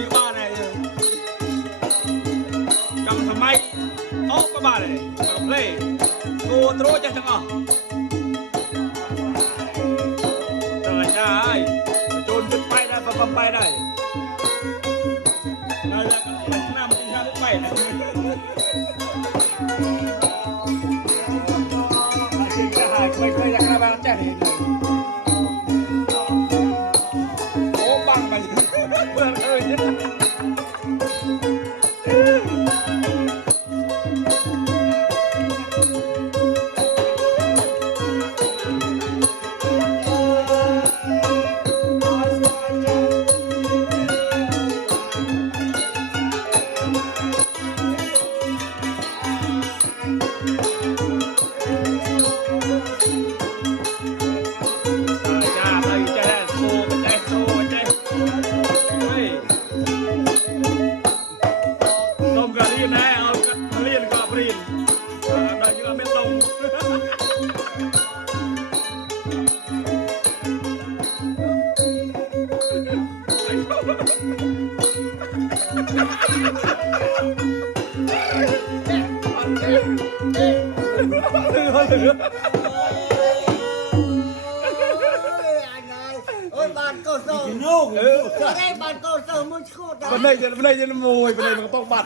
อยู่บ้านไหนจังทำไมโอ้ก็บ้านเลยกับเล่กูตรู้จังอ่ะเดินได้โจนขึ้นไปได้ปั๊มไปได้ได้แล้วน้ำจริงๆไปนะจริงจะหายไม่เคยอยากได้บ้านแจ้งเองโอ้บังไปเพื่อนbạn cô sơ cái bạn cô sơ muốn chốt bên đây nó mùi bên đây nó bong bật